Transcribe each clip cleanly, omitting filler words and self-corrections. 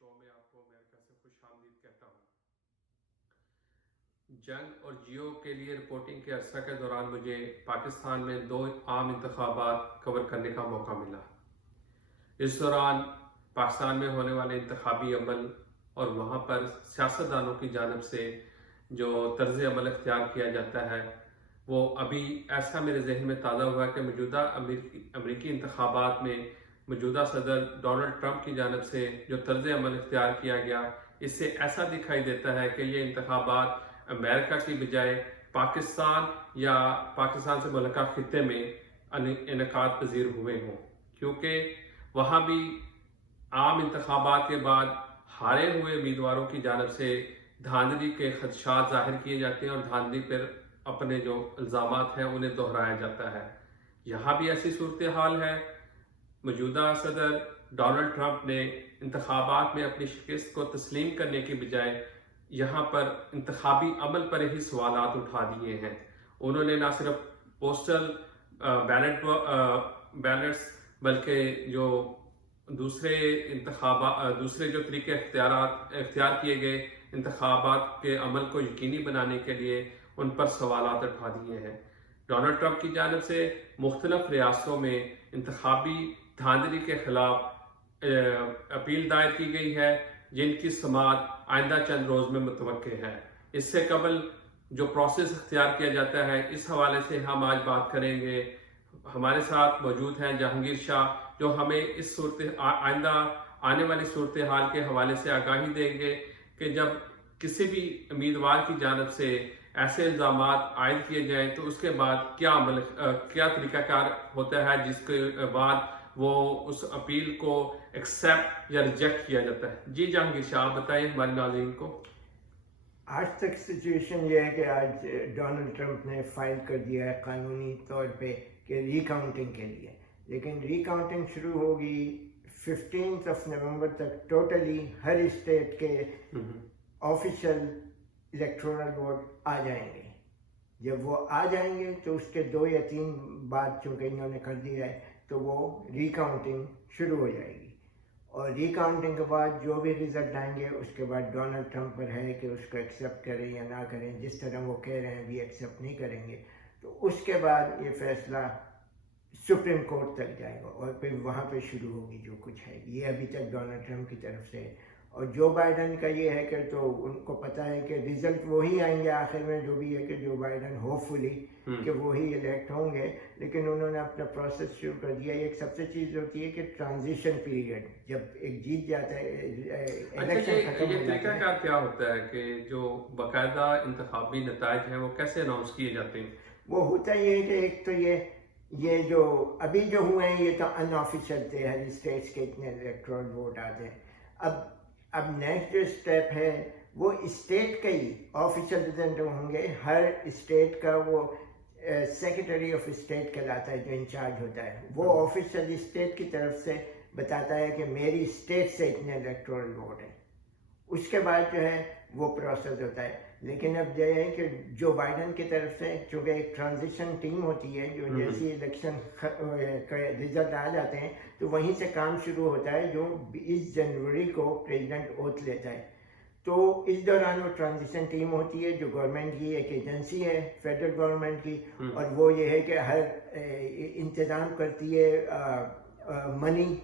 شو میں آپ کو امریکہ سے خوش آمدید کہتا ہوں۔ جنگ اور جیو کے لیے رپورٹنگ کے عرصہ کے دوران مجھے پاکستان میں 2 عام انتخابات کور کرنے کا موقع ملا۔ اس دوران پاکستان میں ہونے والے انتخابی عمل اور وہاں پر سیاستدانوں کی جانب سے جو طرز عمل اختیار کیا جاتا ہے وہ ابھی ایسا میرے ذہن میں تازہ ہوا کہ موجودہ امریکی انتخابات میں موجودہ صدر ڈونلڈ ٹرمپ کی جانب سے جو طرز عمل اختیار کیا گیا، اس سے ایسا دکھائی دیتا ہے کہ یہ انتخابات امریکہ کی بجائے پاکستان یا پاکستان سے ملکہ خطے میں انعقاد پذیر ہوئے ہوں، کیونکہ وہاں بھی عام انتخابات کے بعد ہارے ہوئے امیدواروں کی جانب سے دھاندلی کے خدشات ظاہر کیے جاتے ہیں اور دھاندلی پر اپنے جو الزامات ہیں انہیں دہرایا جاتا ہے۔ یہاں بھی ایسی صورتحال ہے۔ موجودہ صدر ڈونلڈ ٹرمپ نے انتخابات میں اپنی شکست کو تسلیم کرنے کی بجائے یہاں پر انتخابی عمل پر ہی سوالات اٹھا دیے ہیں۔ انہوں نے نہ صرف پوسٹل بیلٹس بلکہ جو دوسرے جو طریقے اختیار کیے گئے انتخابات کے عمل کو یقینی بنانے کے لیے ان پر سوالات اٹھا دیے ہیں۔ ڈونلڈ ٹرمپ کی جانب سے مختلف ریاستوں میں انتخابی دھاندلی کے خلاف اپیل دائر کی گئی ہے، جن کی سماعت آئندہ چند روز میں متوقع ہے۔ اس سے قبل جو پروسیس اختیار کیا جاتا ہے، اس حوالے سے ہم آج بات کریں گے۔ ہمارے ساتھ موجود ہیں جہانگیر شاہ، جو ہمیں اس آئندہ آنے والی صورتحال کے حوالے سے آگاہی دیں گے کہ جب کسی بھی امیدوار کی جانب سے ایسے الزامات عائد کیے جائیں تو اس کے بعد کیا طریقہ کار ہوتا ہے، جس کے بعد وہ اس اپیل کو ایکسیپٹ یا ریجیکٹ کیا جاتا ہے۔ جی جہانگیر شاہ، بتائیں ہمارے ناظرین کو۔ آج تک سچویشن یہ ہے کہ آج ڈونلڈ ٹرمپ نے فائل کر دیا ہے قانونی طور پہ کہ ری کاؤنٹنگ کے لیے، لیکن ری کاؤنٹنگ شروع ہوگی 15 نومبر تک۔ ٹوٹلی ہر اسٹیٹ کے آفیشیل الیکٹورل ووٹ آ جائیں گے۔ جب وہ آ جائیں گے تو اس کے 2 یا 3 بعد چونکہ انہوں نے کر دیا ہے تو وہ ری کاؤنٹنگ شروع ہو جائے گی، اور ری کاؤنٹنگ کے بعد جو بھی رزلٹ آئیں گے اس کے بعد ڈونلڈ ٹرمپ پر ہے کہ اس کو ایکسیپٹ کریں یا نہ کریں۔ جس طرح وہ کہہ رہے ہیں بھی ایکسیپٹ نہیں کریں گے، تو اس کے بعد یہ فیصلہ سپریم کورٹ تک جائے گا اور پھر وہاں پہ شروع ہوگی جو کچھ ہے۔ یہ ابھی تک ڈونلڈ ٹرمپ کی طرف سے ہے، اور جو بائیڈن کا یہ ہے کہ تو ان کو پتہ ہے کہ رزلٹ وہی آئیں گے آخر میں، جو بھی ہے کہ جو بائیڈن ہوپ فلی کہ وہی الیکٹ ہوں گے، لیکن انہوں نے اپنا پروسیس شروع کر دیا۔ ایک سب سے چیز ہوتی ہے کہ ٹرانزیشن پیریڈ، جب ایک جیت جاتا ہے الیکشن ختم ہو جاتا ہے۔ طریقہ کیا ہوتا ہے کہ جو باقاعدہ انتخابی نتائج ہیں وہ کیسے اناؤنس کیے جاتے ہیں؟ وہ ہوتا یہ ہے کہ ایک تو یہ جو ابھی جو ہوئے ہیں یہ تو ان آفیشیل تھے، ہر اسٹیٹس کے اتنے الیکٹورل ووٹ آتے ہیں۔ اب نیکسٹ جو اسٹیپ ہے وہ اسٹیٹ کا ہی آفیشیل ریزلٹ ہوں گے۔ ہر اسٹیٹ کا وہ سیکرٹری آف اسٹیٹ کہلاتا ہے جو انچارج ہوتا ہے، وہ آفیشیل اسٹیٹ کی طرف سے بتاتا ہے کہ میری اسٹیٹ سے اتنے الیکٹورل ووٹ ہیں۔ اس کے بعد جو ہے وہ پروسیس ہوتا ہے۔ لیکن اب یہ ہے کہ جو بائیڈن کی طرف سے چونکہ ایک ٹرانزیشن ٹیم ہوتی ہے جو جیسی الیکشن کا رزلٹ آ جاتے ہیں تو وہیں سے کام شروع ہوتا ہے، جو 20 جنوری کو پریزیڈنٹ اوتھ لیتا ہے۔ تو اس دوران وہ ٹرانزیشن ٹیم ہوتی ہے جو گورنمنٹ کی ایک ایجنسی ہے، فیڈرل گورنمنٹ کی، اور وہ یہ ہے کہ ہر انتظام کرتی ہے منی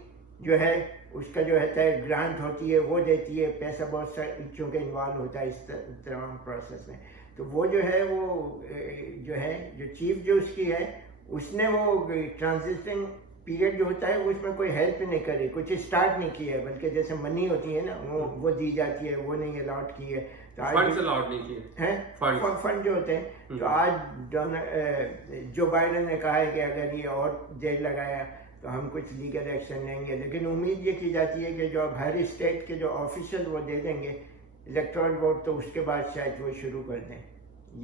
جو ہے اس کا جو ہوتا ہے گرانٹ ہوتی ہے وہ دیتی ہے، پیسہ بہت سا چونکہ انوالو ہوتا ہے اس تمام پروسیس میں۔ تو وہ جو ہے وہ جو ہے جو چیف جو اس کی ہے اس نے وہ ٹرانزیشن پیریڈ جو ہوتا ہے اس میں کوئی ہیلپ نہیں کری، کچھ اسٹارٹ نہیں کیا ہے، بلکہ جیسے منی ہوتی ہے نا وہ دی جاتی ہے، وہ نہیں الاٹ کی ہے۔ فنڈ جو ہوتے ہیں تو آج جو بائیڈن نے کہا ہے کہ اگر یہ اور دیر لگایا تو ہم کچھ لیگل ایکشن لیں گے، لیکن امید یہ کی جاتی ہے کہ جو اب ہر اسٹیٹ کے جو آفیشیل وہ دے دیں گے الیکٹورل ووٹ تو اس کے بعد شاید وہ شروع کر دیں۔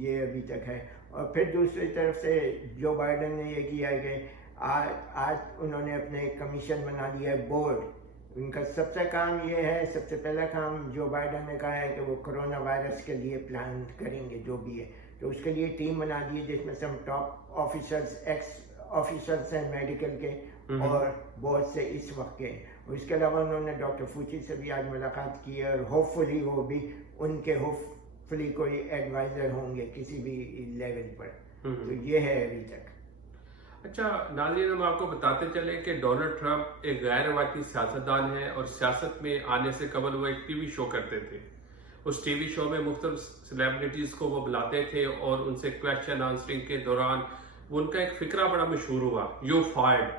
یہ ابھی تک ہے۔ اور پھر دوسری طرف سے جو بائیڈن نے یہ کیا ہے کہ آج انہوں نے اپنے کمیشن بنا دیا ہے بورڈ۔ ان کا سب سے کام یہ ہے، سب سے پہلا کام جو بائیڈن نے کہا ہے کہ وہ کرونا وائرس کے لیے پلان کریں گے جو بھی ہے، تو اس کے لیے ٹیم بنا دی ہے جس میں سے ہم ٹاپ آفیسرز، ایکس آفیسرس ہیں میڈیکل کے اور بہت سے اس وقت کے. اس کے علاوہ انہوں نے ڈاکٹر فوچی سے بھی آج ملاقات کی ہے اور ہوپ فلی وہ بھی ان کے ہوپ فلی کوئی ایڈوائزر ہوں گے کسی بھی لیول پر. تو یہ ہے ابھی تک. اچھا ناظرین، ہم آپ کو بتاتے چلیں کہ ڈونلڈ ٹرمپ ایک غیر روایتی سیاستدان ہے اور سیاست میں آنے سے قبل وہ ایک ٹی وی شو کرتے تھے. اس ٹی وی شو میں مختلف سیلیبریٹیز کو وہ بلاتے تھے اور ان سے کویشچن آنسرنگ کے دوران ان کا ایک فقرہ بڑا مشہور ہوا، یو فائرڈ.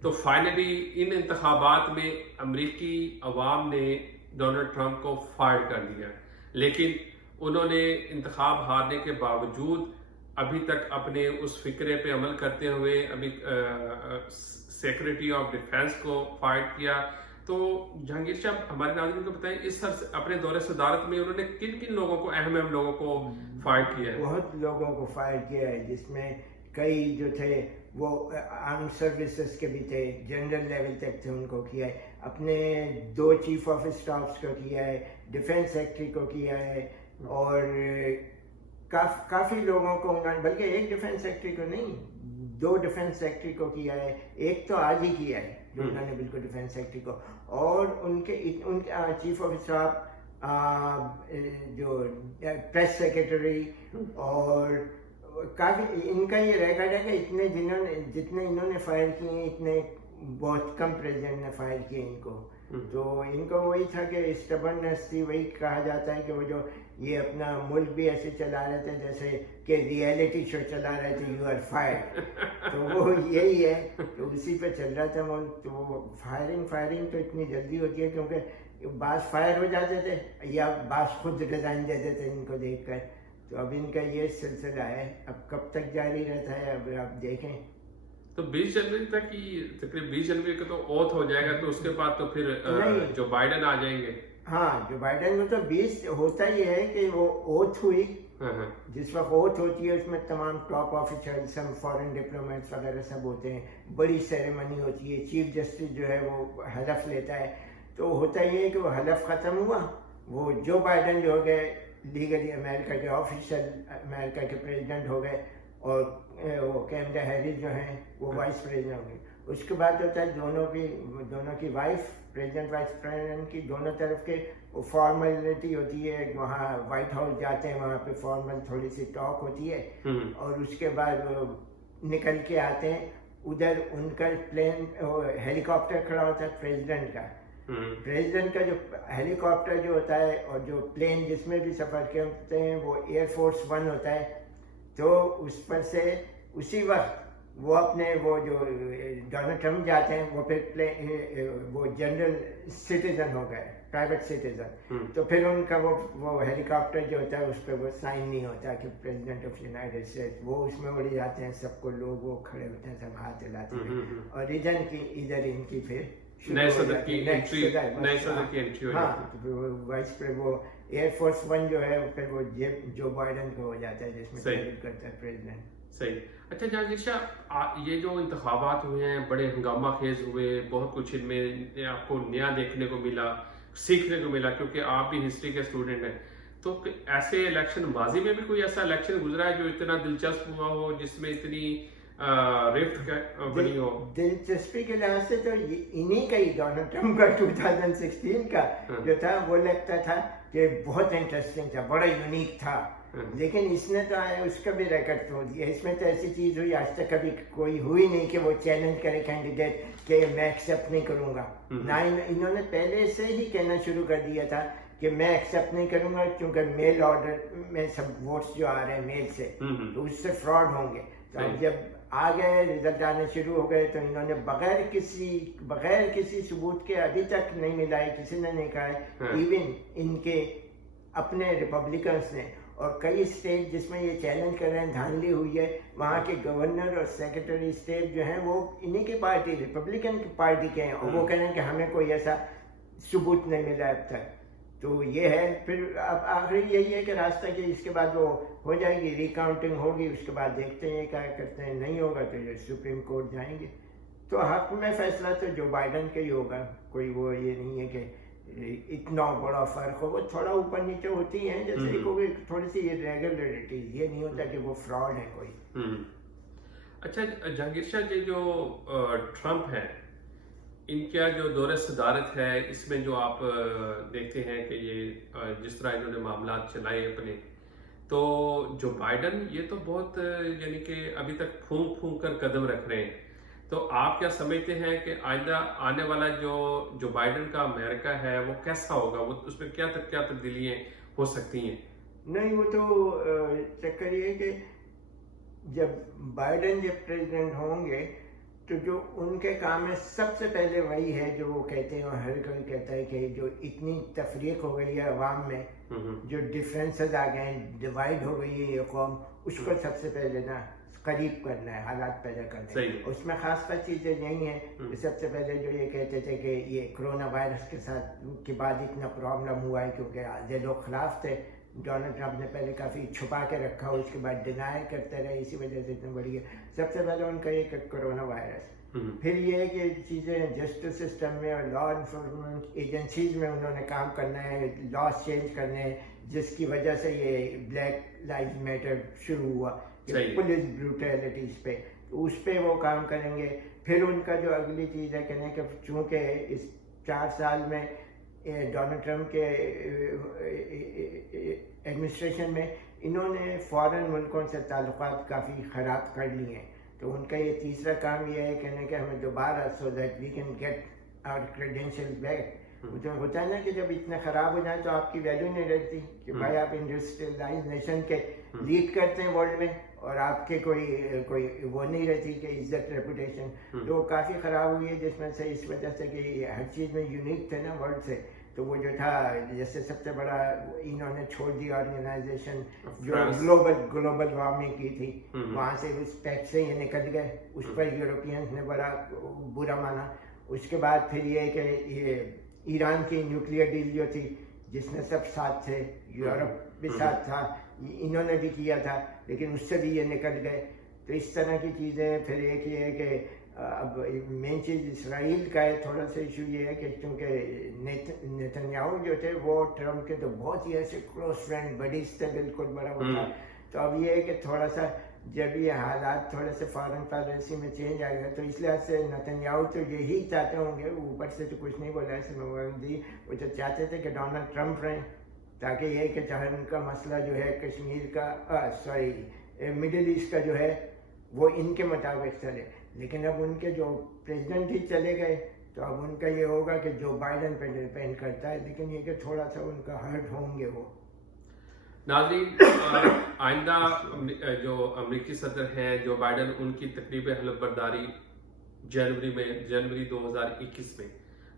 تو فائنلی ان انتخابات میں امریکی عوام نے ڈونلڈ ٹرمپ کو فائر کر دیا، لیکن انہوں نے انتخاب ہارنے کے باوجود ابھی تک اپنے اس فکرے پہ عمل کرتے ہوئے ابھی سیکرٹری آف ڈیفینس کو فائر کیا. تو جہانگیر صاحب ہمارے ناظرین کو بتائیں اس اپنے دور صدارت میں انہوں نے کن کن لوگوں کو، اہم لوگوں کو فائر کیا ہے؟ بہت لوگوں کو فائر کیا ہے، جس میں کئی جو تھے وہ آرم سروسز کے بھی تھے، جنرل لیول تک تھے، ان کو کیا ہے. اپنے 2 چیف آف اسٹافس کو کیا ہے، ڈیفینس سیکرٹری کو کیا ہے، اور کافی لوگوں کو انہوں نے، بلکہ ایک ڈیفینس سیکرٹری کو نہیں 2 ڈیفینس سیکرٹری کو کیا ہے. ایک تو آج ہی کیا ہے جو انہوں نے بالکل ڈیفینس سیکرٹری کو، اور ان کے چیف آف اسٹاف جو پریس سیکرٹری، اور کافی ان کا یہ ریکارڈ ہے کہ جتنے انہوں نے فائر کیے ہیں اتنے بہت کم پریزیڈنٹ نے فائر کیے ان کو. تو ان کو وہی تھا کہ اسٹبرنس تھی. وہی کہا جاتا ہے کہ وہ جو یہ اپنا ملک بھی ایسے چلا رہے تھے جیسے کہ ریئلٹی شو چلا رہے تھے، یو آر فائرڈ. تو وہ یہی ہے تو اسی پہ چل رہا تھا ملک. تو وہ فائرنگ تو اتنی جلدی ہوتی ہے کیونکہ بعض فائر ہو جاتے تھے یا بعض خود ریزائن دیتے تھے ان کو دیکھ کر. تو اب ان کا یہ سلسلہ ہے، اب کب تک جاری رہتا ہے اب آپ دیکھیں. تو 20 جنوری تک ہی تقریباً 20 جنوری کا تو اوتھ ہو جائے گا، تو اس کے بعد تو پھر جو بائیڈن آ جائیں گے. ہاں جو بائیڈن میں تو 20 ہوتا ہی ہے کہ وہ اوتھ ہوئی، جس وقت اوتھ ہوتی ہے اس میں تمام ٹاپ آفیسر سب فارن ڈپلومیٹس وغیرہ سب ہوتے ہیں، بڑی سیریمنی ہوتی ہے، چیف جسٹس جو ہے وہ حلف لیتا ہے. تو ہوتا یہ ہے کہ وہ حلف ختم ہوا، وہ جو بائیڈن جو ہو گئے لیگلی امریکہ کے آفیشل امریکہ کے پریزیڈنٹ ہو گئے، اور وہ کیملا ہیرس جو ہیں وہ وائس پریزیڈنٹ ہوں گے. اس کے بعد ہوتا ہے دونوں کی وائف، پریزیڈنٹ وائس پریزیڈنٹ کی دونوں طرف کے فارمیلٹی ہوتی ہے، وہاں وائٹ ہاؤس جاتے ہیں، وہاں پہ فارمل تھوڑی سی ٹاک ہوتی ہے، اور اس کے بعد وہ نکل کے آتے ہیں. ادھر ان کا پلین ہیلی کاپٹر کھڑا ہوتا ہے پریزیڈنٹ کا جو ہیلی کاپٹر جو ہوتا ہے اور جو پلین جس میں بھی سفر کرتے ہیں وہ ایئر فورس 1 ہوتا ہے. تو اس پر سے اسی وقت وہ اپنے وہ جو ڈونلڈ ٹرمپ جاتے ہیں وہ پھر وہ جنرل سٹیزن ہو گئے، پرائیویٹ سٹیزن. تو پھر ان کا وہ ہیلی کاپٹر جو ہوتا ہے اس پہ وہ سائن نہیں ہوتا کہ پریزیڈنٹ آف یونائٹیڈ اسٹیٹس. وہ اس میں اڑ جاتے ہیں، سب کو لوگ وہ کھڑے ہوتے ہیں، سب ہاتھ ہلاتے ہیں، اور ادھر ان کی پھر نئے صدر کی انٹری. ہاں وائس پہ وہ ایئر فورس 1 جو ہے پھر وہ جو بائیڈن کو ہو جاتا ہے جس میں تعریف کرتا ہے پریزیڈنٹ. صحیح. اچھا جہانگیر شاہ، یہ جو انتخابات ہوئے ہیں بڑے ہنگامہ خیز ہوئے، بہت کچھ ان میں آپ کو نیا دیکھنے کو ملا، سیکھنے کو ملا، کیونکہ آپ بھی ہسٹری کے اسٹوڈنٹ ہیں. تو ایسے الیکشن ماضی میں بھی کوئی ایسا الیکشن گزرا ہے جو اتنا دلچسپ ہوا ہو، جس میں اتنی رفت بنی ہو؟ دلچسپی کے لحاظ سے تو انہی کا ہی ڈونلڈ ٹرمپ کا 2016 کا جو تھا وہ لگتا تھا کہ بہت انٹرسٹنگ تھا، بڑا یونیک تھا. لیکن اس نے تو اس کا بھی ریکارڈ توڑ دیا. اس میں تو ایسی چیز ہوئی آج تک کبھی کوئی ہوئی نہیں کہ وہ چیلنج کرے کینڈیڈیٹ کہ میں ایکسیپٹ نہیں کروں گا. نہ انہوں نے پہلے سے ہی کہنا شروع کر دیا تھا کہ میں ایکسیپٹ نہیں کروں گا، کیونکہ میل آرڈر میں سب ووٹس جو آ رہے ہیں میل سے، تو اس سے فراڈ ہوں گے. تو اب جب آ گئے، رزلٹ آنے شروع ہو گئے، تو انہوں نے بغیر کسی ثبوت کے ابھی تک نہیں ملا ہے، کسی نے نہیں کہا ہے، ایون ان کے اپنے ریپبلکنس نے. اور کئی اسٹیٹ جس میں یہ چیلنج کر رہے ہیں دھاندلی ہوئی ہے، وہاں کے گورنر اور سیکرٹری اسٹیٹ جو ہیں وہ انہی کی پارٹی، ریپبلکن کی پارٹی کے ہیں، اور وہ کہہ رہے ہیں کہ ہمیں کوئی ایسا ثبوت نہیں ملا اب تک. تو یہ ہے. پھر اب آخری یہی ہے کہ راستہ کہ اس کے بعد وہ ہو جائے گی، ریکاؤنٹنگ ہوگی، اس کے بعد دیکھتے ہیں کیا کرتے ہیں. نہیں ہوگا تو یہ سپریم کورٹ جائیں گے. تو حق میں فیصلہ تو جو بائیڈن کا ہی ہوگا. کوئی وہ یہ نہیں ہے کہ اتنا بڑا فرق ہو، وہ تھوڑا اوپر نیچے ہوتی ہیں، جیسے کوئی تھوڑی سی ریگولرٹیز. یہ نہیں ہوتا کہ وہ فراڈ ہے کوئی. اچھا جہانگیر شاہ جی، جو ٹرمپ ہیں، ان کا جو دور صدارت ہے، اس میں جو آپ دیکھتے ہیں کہ یہ جس طرح انہوں نے معاملات چلائے اپنے، تو جو بائیڈن یہ تو بہت یعنی کہ ابھی تک پھونک پھونک کر قدم رکھ رہے ہیں، تو آپ کیا سمجھتے ہیں کہ آئندہ آنے والا جو بائیڈن کا امریکہ ہے وہ کیسا ہوگا؟ وہ اس میں کیا تبدیلیاں ہو سکتی ہیں؟ نہیں، وہ تو چکر یہ ہے کہ جب بائیڈن جب پریزیڈنٹ ہوں گے تو جو ان کے کام ہے سب سے پہلے وہی ہے جو وہ کہتے ہیں، اور ہر کوئی کہتا ہے کہ جو اتنی تفریق ہو گئی ہے عوام میں، جو ڈفرینسز آ گئے ہیں، ڈیوائڈ ہو گئی ہے یہ قوم، اس کو سب سے پہلے نا قریب کرنا ہے، حالات پیدا کرنا ہے۔ اس میں خاص خاص چیزیں نہیں ہیں کہ سب سے پہلے جو یہ کہتے تھے کہ یہ کرونا وائرس کے ساتھ کے بعد اتنا پرابلم ہوا ہے کیونکہ آدھے لوگ خلاف تھے، ڈونلڈ ٹرمپ نے پہلے کافی چھپا کے رکھا، اس کے بعد ڈینائی کرتے رہے، اسی وجہ سے اتنی بڑی ہے۔ سب سے پہلے ان کا یہ کہ کرونا وائرس، پھر یہ ہے کہ چیزیں جسٹس سسٹم میں اور لا انفورسمنٹ ایجنسیز میں انہوں نے کام کرنا ہے، لاس چینج کرنے ہیں، جس کی وجہ سے یہ بلیک لائف میٹر شروع ہوا، پولیس بروٹیلٹیز پہ، تو اس پہ وہ کام کریں گے۔ پھر ان کا جو اگلی چیز ہے کہنے کہ چونکہ اس 4 سال میں ڈونلڈ ٹرمپ کے ایڈمنسٹریشن میں انہوں نے فارن ملکوں سے تعلقات کافی خراب کر لیے ہیں، تو ان کا یہ تیسرا کام یہ ہے کہنے کہ ہمیں دوبارہ so that we can get our credential back. جو ہوتا ہے نا کہ جب اتنے خراب ہو جائیں تو آپ کی ویلیو نہیں رہتی کہ بھائی آپ انڈسٹریلائز نیشن کے لیڈ کرتے ہیں ورلڈ میں، اور آپ کے کوئی وہ نہیں رہتی کہ عزت ریپوٹیشن، تو کافی خراب ہوئی ہے، جس میں سے اس وجہ سے کہ ہر چیز میں یونیک تھے نا ورلڈ سے، تو وہ جو تھا جیسے سب سے بڑا انہوں نے چھوڑ دی آرگنائزیشن جو گلوبل وارمنگ کی تھی، وہاں سے اس پیکٹ سے یہ نکل گئے، اس پر یورپینس نے بڑا برا مانا۔ اس کے بعد پھر یہ کہ یہ ایران کی نیوکلیئر ڈیل جو تھی جس میں سب ساتھ تھے، یورپ بھی ساتھ تھا، انہوں نے بھی کیا تھا، لیکن اس سے بھی یہ نکل گئے، تو اس طرح کی چیزیں۔ پھر ایک یہ ہے کہ اب مین چیز اسرائیل کا ہے، تھوڑا سا ایشو یہ ہے کہ چونکہ نیتنیاہو جو تھے وہ ٹرمپ کے تو بہت ہی ایسے کلوز فرینڈ بڈیز تھے، بالکل بڑا ہوتا، تو اب یہ ہے کہ تھوڑا سا جب یہ حالات تھوڑے سے فارن پالیسی میں چینج آئے گا تو اس لحاظ سے نیتنیاہو تو یہی چاہتے ہوں گے، اوپر سے تو کچھ نہیں بولا اس میں، وہ تو چاہتے تھے کہ ڈونلڈ ٹرمپ رہیں، تاکہ یہ کہ چاہے ان کا مسئلہ جو ہے کشمیر کا مڈل ایسٹ کا جو ہے وہ ان کے مطابق چلے، لیکن اب ان کے جو پریزیڈنٹ ہی چلے گئے تو اب ان کا یہ ہوگا کہ جو بائیڈن پہ ڈیپینڈ کرتا ہے، لیکن یہ کہ تھوڑا سا ان کا ہرٹ ہوں گے وہ۔ ناظرین، آئندہ جو امریکی صدر ہیں جو بائیڈن، ان کی تقریب حلف برداری جنوری 2021 میں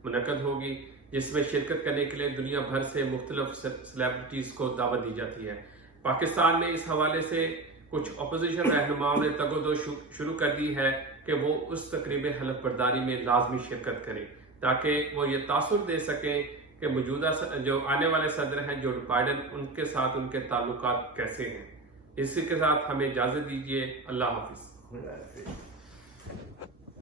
منعقد ہوگی، جس میں شرکت کرنے کے لیے دنیا بھر سے مختلف سیلیبریٹیز کو دعوت دی جاتی ہے۔ پاکستان میں اس حوالے سے کچھ اپوزیشن رہنماؤں نے تگ و دو شروع کر دی ہے کہ وہ اس تقریب حلف برداری میں لازمی شرکت کریں، تاکہ وہ یہ تاثر دے سکیں کہ موجودہ جو آنے والے صدر ہیں جو بائیڈن، ان کے ساتھ ان کے تعلقات کیسے ہیں۔ اسی کے ساتھ ہمیں اجازت دیجیے، اللہ حافظ۔